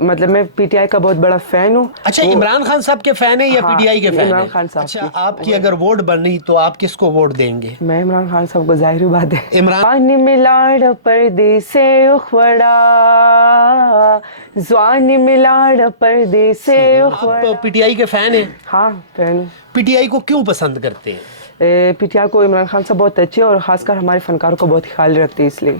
مطلب میں P T I کا بہت بڑا فین ہوں. اچھا عمران خان صاحب کے فین ہیں یا پی ٹی آئی کے فین ہیں؟ عمران خان صاحب. اچھا آپ کی اگر ووٹ بنی تو آپ کس کو ووٹ دیں گے؟ میں عمران خان صاحب کو. ظاہری بات ہے. عمران میں لاڑ پردیسے اخوڑا زوانی میں لاڑ پردیسے اخوڑا. آپ پی ٹی آئی کے فین ہیں؟ ہاں فین. پی ٹی آئی کو کیوں پسند کرتے ہیں؟ پی ٹی آئی کو عمران خان صاحب بہت اچھے اور خاص کر ہمارے فنکاروں کو بہت خیال رکھتے ہیں اس لیے.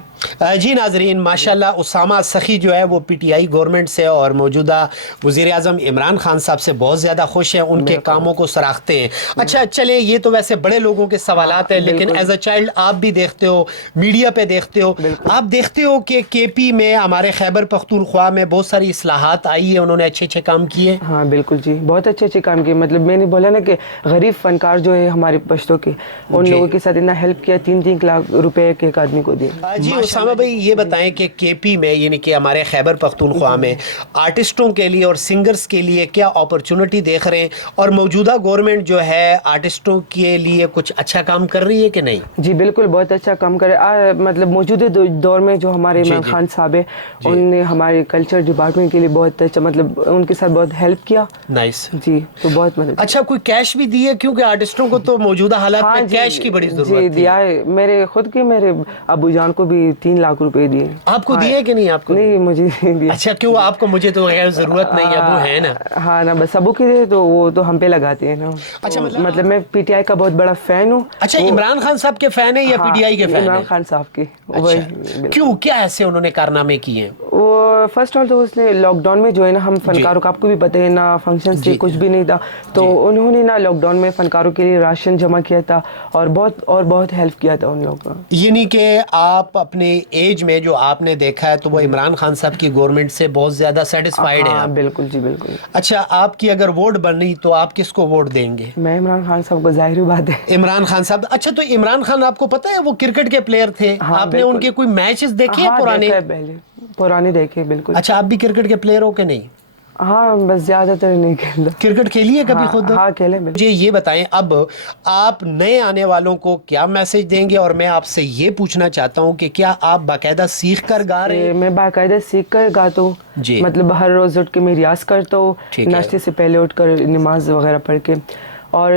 جی ناظرین ماشاءاللہ اسامہ سخی جو ہے وہ پی ٹی آئی گورنمنٹ سے اور موجودہ وزیر اعظم عمران خان صاحب سے بہت زیادہ خوش ہیں, ان کے کاموں کو سراہتے ہیں. اچھا چلے یہ تو ویسے بڑے لوگوں کے سوالات ہیں, لیکن ایز اے چائلڈ آپ بھی دیکھتے ہو, میڈیا پہ دیکھتے ہو, آپ دیکھتے ہو کہ کے پی میں ہمارے خیبر پختونخوا میں بہت ساری اصلاحات آئی ہیں, انہوں نے اچھے اچھے کام کیے. ہاں بالکل جی, بہت اچھے اچھے کام کیے. مطلب میں نے بولا نا کہ غریب فنکار جو ہے ہمارے پشتوں کے, ان لوگوں کے ساتھ اتنا ہیلپ کیا, 3 لاکھ روپے ایک آدمی کو دیے. جی اسامہ بھائی یہ بتائیں کہ کے پی میں یعنی کہ ہمارے خیبر پختونخوا میں آرٹسٹوں کے لیے اور سنگرز کے لیے کیا اپرچونٹی دیکھ رہے ہیں, اور موجودہ گورنمنٹ جو ہے آرٹسٹوں کے لیے کچھ اچھا کام کر رہی ہے کہ نہیں؟ جی بالکل بہت اچھا کام کرے. مطلب موجودہ دور میں جو ہمارے عمران خان صاحب ہیں, ان نے ہمارے کلچر ڈپارٹمنٹ کے لیے بہت اچھا, مطلب ان کے ساتھ بہت ہیلپ کیا. نائس جی تو بہت مدد. اچھا کوئی کیش بھی دیے کیونکہ آرٹسٹوں کو تو موجودہ حالات میں کیش کی بڑی ضرورت جی تھی؟ دیا ہے, میرے خود کے میرے ابو جان کو بھی 3 لاکھ روپے دیے. آپ کو دیے کہ نہیں؟ آپ کو نہیں مجھے نہیں دیا. اچھا کیوں آپ کو؟ مجھے تو غیر ضرورت نہیں, ابو ہے نا. ہاں نا بس ابو کی دے تو وہ تو ہم پہ لگاتے ہیں نا. اچھا مطلب میں پی ٹی آئی کا بہت بڑا فین ہوں. اچھا عمران خان صاحب کے فین ہیں یا پی ٹی آئی کے فین ہیں؟ عمران خان صاحب کے. کیوں, کیا ایسے انہوں نے کارنامے کیے ہیں؟ وہ فرسٹ آل تو اس نے لاک ڈاؤن میں جو ہے نا, ہم فنکاروں کا آپ کو بھی پتہ ہے نا, فنکشن سے کچھ بھی نہیں تھا, تو انہوں نے نا لاک ڈاؤن میں فنکاروں کے لیے راشن جمع کیا تھا اور بہت ہیلپ کیا تھا ان لوگوں کا. یعنی کہ آپ اپنے ایج میں جو آپ نے دیکھا ہے تو وہ عمران خان صاحب کی گورنمنٹ سے بہت زیادہ سیٹسفائیڈ ہیں آپ؟ بالکل جی بالکل. اچھا آپ کی اگر ووٹ بنی تو آپ کس کو ووٹ دیں گے؟ میں عمران خان صاحب کو. ظاہری بات ہے. عمران خان صاحب. اچھا تو عمران خان آپ کو پتہ ہے وہ کرکٹ کے پلیئر تھے, آپ نے ان کے کوئی میچز دیکھے پرانے؟ پرانے دیکھے بالکل. اچھا آپ بھی کرکٹ کے پلیئر ہو کہ نہیں؟ ہاں بس زیادہ تر نہیں کھیلتا. کرکٹ کھیلی ہے کبھی خود؟ ہاں کھیلے. مجھے یہ بتائیں اب آپ نئے آنے والوں کو کیا میسج دیں گے, اور میں آپ سے یہ پوچھنا چاہتا ہوں کہ کیا آپ باقاعدہ سیکھ کر گا رہے ہیں؟ میں باقاعدہ سیکھ کر گاتا ہوں. مطلب ہر روز اٹھ کے میں ریاض کرتا ہوں, ناشتے سے پہلے اٹھ کر نماز وغیرہ پڑھ کے. اور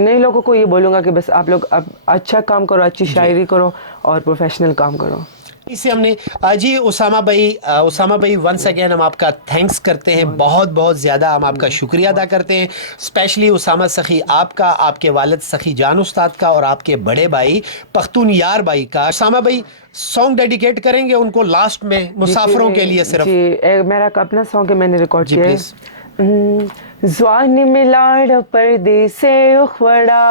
نئے لوگوں کو یہ بولوں گا کہ بس آپ لوگ اچھا کام کرو, اچھی شاعری کرو اور پروفیشنل کام کرو. اسے ہم نے جی اسامہ بھائی ونس اگین ہم آپ کا تھینکس کرتے ہیں, بہت بہت زیادہ ہم آپ کا شکریہ ادا کرتے ہیں, اسپیشلی اسامہ سخی آپ کا, آپ کے والد سخی جان استاد کا, اور آپ کے بڑے بھائی پختون یار بھائی کا. اسامہ بھائی سانگ ڈیڈیکیٹ کریں گے ان کو لاسٹ میں مسافروں کے لیے صرف؟ جی میرا اپنا سانگ ہے, میں نے ریکارڈ کیا ہے. زوانی میں لاڑ پردیسے اخوڑا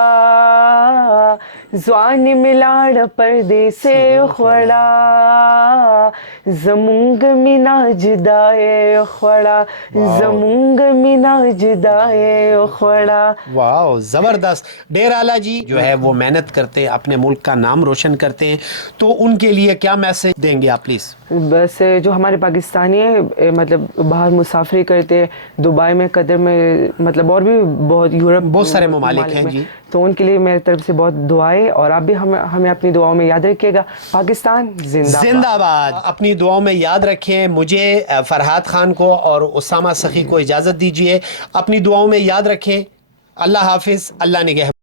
زوانی میں لاڑ پردیسے اخوڑا زمونگ مینا جدائے اخوڑا زمونگ مینا جدائے اخوڑا. واو زبردست. ڈیر اعلیٰ جی جو ہے وہ محنت کرتے ہیں, اپنے ملک کا نام روشن کرتے ہیں, تو ان کے لیے کیا میسج دیں گے آپ پلیز؟ بس جو ہمارے پاکستانی ہیں مطلب باہر مسافری کرتے, دبئی میں, قطر میں, مطلب اور بھی بہت یورپ بہت سارے ممالک ہیں جی, تو ان کے لیے میری طرف سے بہت دعائیں, اور آپ بھی ہمیں اپنی دعاؤں میں یاد رکھیے گا. پاکستان زندہ باد. اپنی دعاؤں میں یاد رکھیں. مجھے فرحات خان کو اور اسامہ سخی کو اجازت دیجیے, اپنی دعاؤں میں یاد رکھیں. اللہ حافظ, اللہ نگہبان.